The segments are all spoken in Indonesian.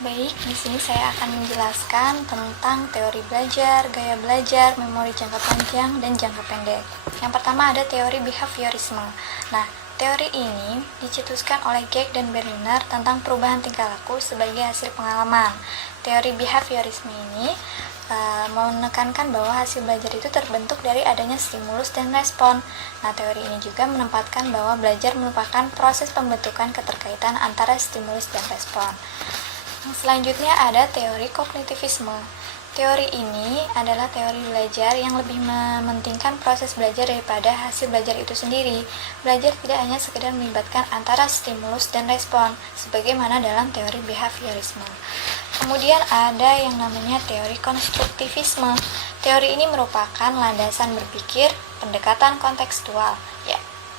Baik, di sini saya akan menjelaskan tentang teori belajar, gaya belajar, memori jangka panjang, dan jangka pendek. Yang pertama ada teori behaviorisme. Nah, teori ini dicetuskan oleh Geck dan Berliner tentang perubahan tingkah laku sebagai hasil pengalaman. Teori behaviorisme ini menekankan bahwa hasil belajar itu terbentuk dari adanya stimulus dan respon. Nah, teori ini juga menempatkan bahwa belajar merupakan proses pembentukan keterkaitan antara stimulus dan respon. Selanjutnya ada teori kognitivisme. Teori ini adalah teori belajar yang lebih mementingkan proses belajar daripada hasil belajar itu sendiri. Belajar tidak hanya sekedar melibatkan antara stimulus dan respon, sebagaimana dalam teori behaviorisme. Kemudian ada yang namanya teori konstruktivisme. Teori ini merupakan landasan berpikir pendekatan kontekstual,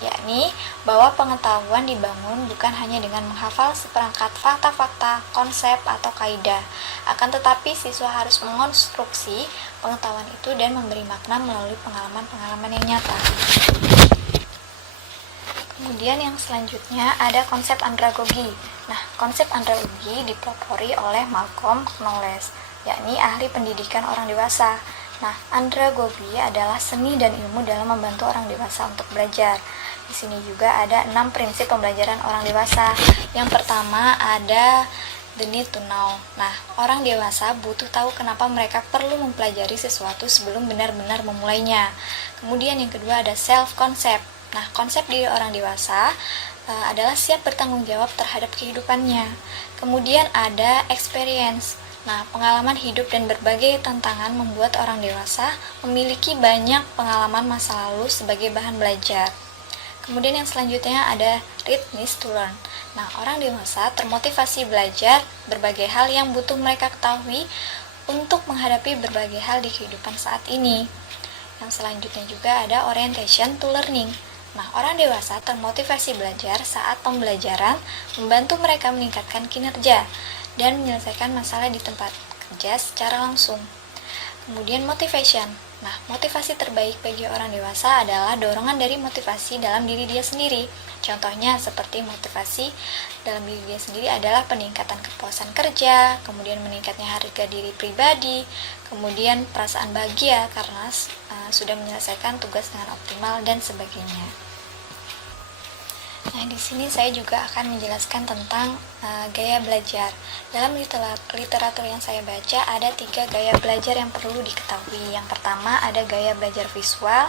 yakni bahwa pengetahuan dibangun bukan hanya dengan menghafal seperangkat fakta-fakta, konsep, atau kaidah, akan tetapi siswa harus mengonstruksi pengetahuan itu dan memberi makna melalui pengalaman-pengalaman yang nyata. Kemudian yang selanjutnya ada konsep andragogi. Nah, konsep andragogi dipelopori oleh Malcolm Knowles, yakni ahli pendidikan orang dewasa. Nah, andragogi adalah seni dan ilmu dalam membantu orang dewasa untuk belajar. Di sini juga ada 6 prinsip pembelajaran orang dewasa. Yang pertama ada the need to know. Nah, orang dewasa butuh tahu kenapa mereka perlu mempelajari sesuatu sebelum benar-benar memulainya. Kemudian yang kedua ada self concept. Nah, konsep diri orang dewasa adalah siap bertanggung jawab terhadap kehidupannya. Kemudian ada experience. Nah, pengalaman hidup dan berbagai tantangan membuat orang dewasa memiliki banyak pengalaman masa lalu sebagai bahan belajar. Kemudian yang selanjutnya ada readiness to learn. Nah, orang dewasa termotivasi belajar berbagai hal yang butuh mereka ketahui untuk menghadapi berbagai hal di kehidupan saat ini. Yang selanjutnya juga ada orientation to learning. Nah, orang dewasa termotivasi belajar saat pembelajaran membantu mereka meningkatkan kinerja dan menyelesaikan masalah di tempat kerja secara langsung. Kemudian motivation. Nah, motivasi terbaik bagi orang dewasa adalah dorongan dari motivasi dalam diri dia sendiri. Contohnya seperti motivasi dalam diri dia sendiri adalah peningkatan kepuasan kerja, kemudian meningkatnya harga diri pribadi, kemudian perasaan bahagia karena sudah menyelesaikan tugas dengan optimal dan sebagainya. Nah, di sini saya juga akan menjelaskan tentang gaya belajar. Dalam literatur yang saya baca, ada 3 gaya belajar yang perlu diketahui. Yang pertama ada gaya belajar visual,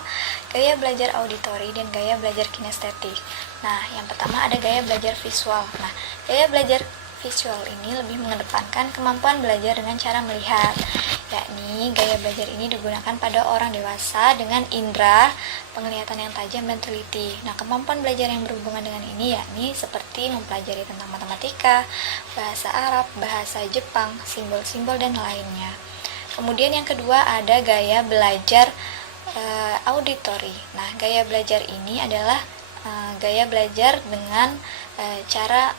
gaya belajar auditori, dan gaya belajar kinestetik. Nah, yang pertama ada gaya belajar visual. Nah, gaya belajar visual ini lebih mengedepankan kemampuan belajar dengan cara melihat, yakni gaya belajar ini digunakan pada orang dewasa dengan indera penglihatan yang tajam dan teliti. Nah, kemampuan belajar yang berhubungan dengan ini yakni seperti mempelajari tentang matematika, bahasa Arab, bahasa Jepang, simbol-simbol, dan lainnya. Kemudian yang kedua ada gaya belajar auditori. Nah, gaya belajar ini adalah gaya belajar dengan cara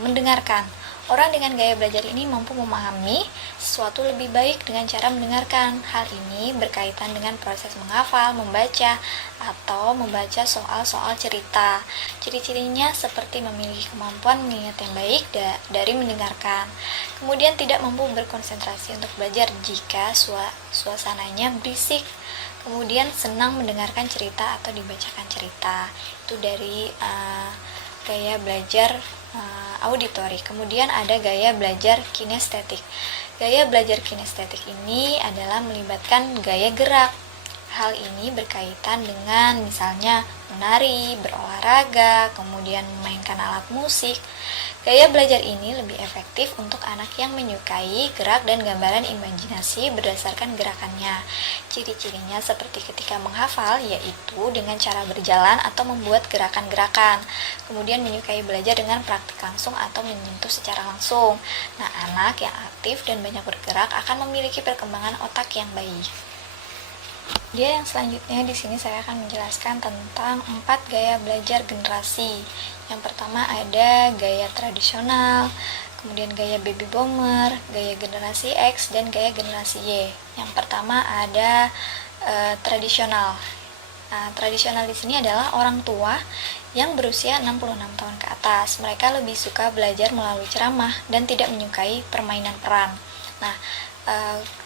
mendengarkan. Orang dengan gaya belajar ini mampu memahami sesuatu lebih baik dengan cara mendengarkan. Hal ini berkaitan dengan proses menghafal, membaca, atau membaca soal-soal cerita. Ciri-cirinya seperti memiliki kemampuan mengingat yang baik dari mendengarkan. Kemudian tidak mampu berkonsentrasi untuk belajar jika suasananya berisik. Kemudian senang mendengarkan cerita atau dibacakan cerita. Itu dari gaya belajar auditori. Kemudian ada gaya belajar kinestetik. Gaya belajar kinestetik ini adalah melibatkan gaya gerak. Hal ini berkaitan dengan misalnya menari, berolahraga, kemudian memainkan alat musik. Gaya belajar ini lebih efektif untuk anak yang menyukai gerak dan gambaran imajinasi berdasarkan gerakannya. Ciri-cirinya seperti ketika menghafal, yaitu dengan cara berjalan atau membuat gerakan-gerakan. Kemudian menyukai belajar dengan praktik langsung atau menyentuh secara langsung. Nah, anak yang aktif dan banyak bergerak akan memiliki perkembangan otak yang baik. Yang selanjutnya di sini saya akan menjelaskan tentang 4 gaya belajar generasi. Yang pertama ada gaya tradisional, kemudian gaya baby boomer, gaya generasi X, dan gaya generasi Y. Yang pertama ada tradisional. Nah, tradisional di sini adalah orang tua yang berusia 66 tahun ke atas. Mereka lebih suka belajar melalui ceramah dan tidak menyukai permainan peran. Nah,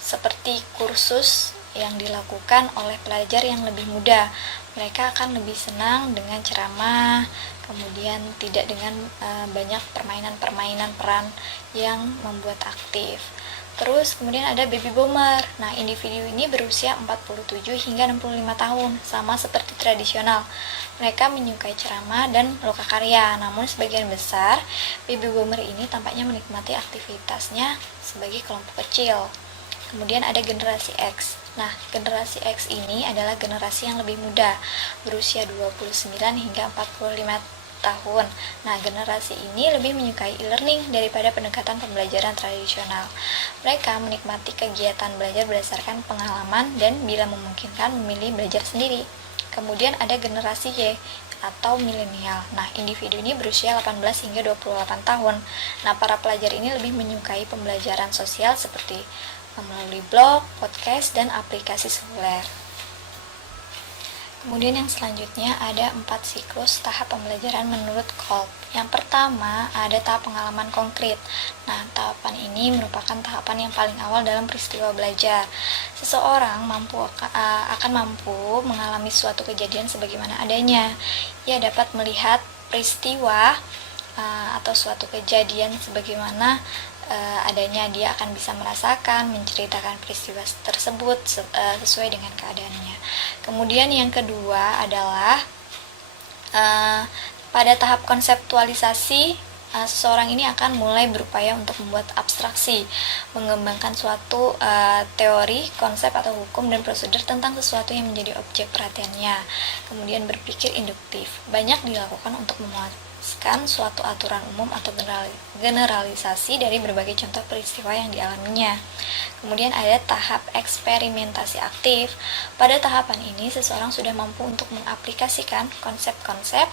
seperti kursus yang dilakukan oleh pelajar yang lebih muda, mereka akan lebih senang dengan ceramah, kemudian tidak dengan banyak permainan-permainan peran yang membuat aktif. Terus kemudian ada baby boomer. Nah, individu ini berusia 47 hingga 65 tahun, sama seperti tradisional. Mereka menyukai ceramah dan lokakarya, namun sebagian besar baby boomer ini tampaknya menikmati aktivitasnya sebagai kelompok kecil. Kemudian ada generasi X. Nah, generasi X ini adalah generasi yang lebih muda, berusia 29 hingga 45 tahun. Nah, generasi ini lebih menyukai e-learning daripada pendekatan pembelajaran tradisional. Mereka menikmati kegiatan belajar berdasarkan pengalaman dan bila memungkinkan memilih belajar sendiri. Kemudian ada generasi Y atau milenial. Nah, individu ini berusia 18 hingga 28 tahun. Nah, para pelajar ini lebih menyukai pembelajaran sosial seperti melalui blog, podcast, dan aplikasi seluler. Kemudian yang selanjutnya ada 4 siklus tahap pembelajaran menurut Kolb. Yang pertama ada tahap pengalaman konkret. Nah, tahapan ini merupakan tahapan yang paling awal dalam peristiwa belajar. Seseorang akan mampu mengalami suatu kejadian sebagaimana adanya. Ia dapat melihat peristiwa atau suatu kejadian sebagaimana adanya. Dia akan bisa merasakan, menceritakan peristiwa tersebut sesuai dengan keadaannya. Kemudian yang kedua adalah pada tahap konseptualisasi, seseorang ini akan mulai berupaya untuk membuat abstraksi, mengembangkan suatu teori, konsep atau hukum dan prosedur tentang sesuatu yang menjadi objek perhatiannya. Kemudian berpikir induktif, banyak dilakukan untuk memuaskan suatu aturan umum atau generalisasi dari berbagai contoh peristiwa yang dialaminya. Kemudian ada tahap eksperimentasi aktif. Pada tahapan ini, seseorang sudah mampu untuk mengaplikasikan konsep-konsep,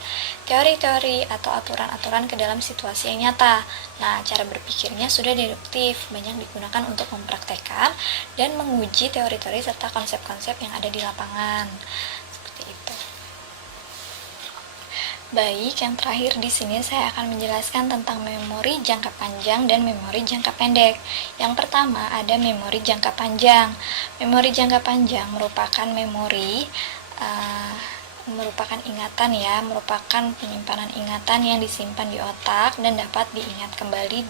teori-teori, atau aturan-aturan ke dalam situasi yang nyata. Nah, cara berpikirnya sudah deduktif, banyak digunakan untuk mempraktekkan dan menguji teori-teori serta konsep-konsep yang ada di lapangan. Seperti itu. Baik, yang terakhir di sini saya akan menjelaskan tentang memori jangka panjang dan memori jangka pendek. Yang pertama ada memori jangka panjang. Memori jangka panjang merupakan memori merupakan ingatan ya, merupakan penyimpanan ingatan yang disimpan di otak dan dapat diingat kembali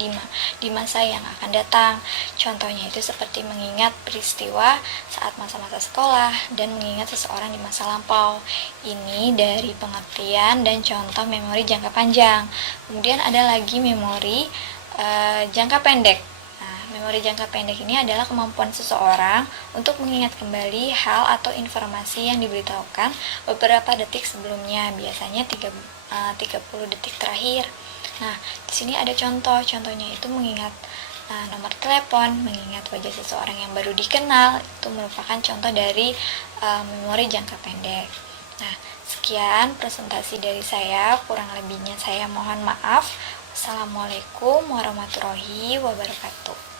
di masa yang akan datang. Contohnya itu seperti mengingat peristiwa saat masa-masa sekolah dan mengingat seseorang di masa lampau. Ini dari pengertian dan contoh memori jangka panjang. Kemudian ada lagi memori jangka pendek. Memori jangka pendek ini adalah kemampuan seseorang untuk mengingat kembali hal atau informasi yang diberitahukan beberapa detik sebelumnya, biasanya 30 detik terakhir. Nah, di sini ada contohnya itu mengingat nomor telepon, mengingat wajah seseorang yang baru dikenal, itu merupakan contoh dari memori jangka pendek. Nah, sekian presentasi dari saya, kurang lebihnya saya mohon maaf. Assalamualaikum warahmatullahi wabarakatuh.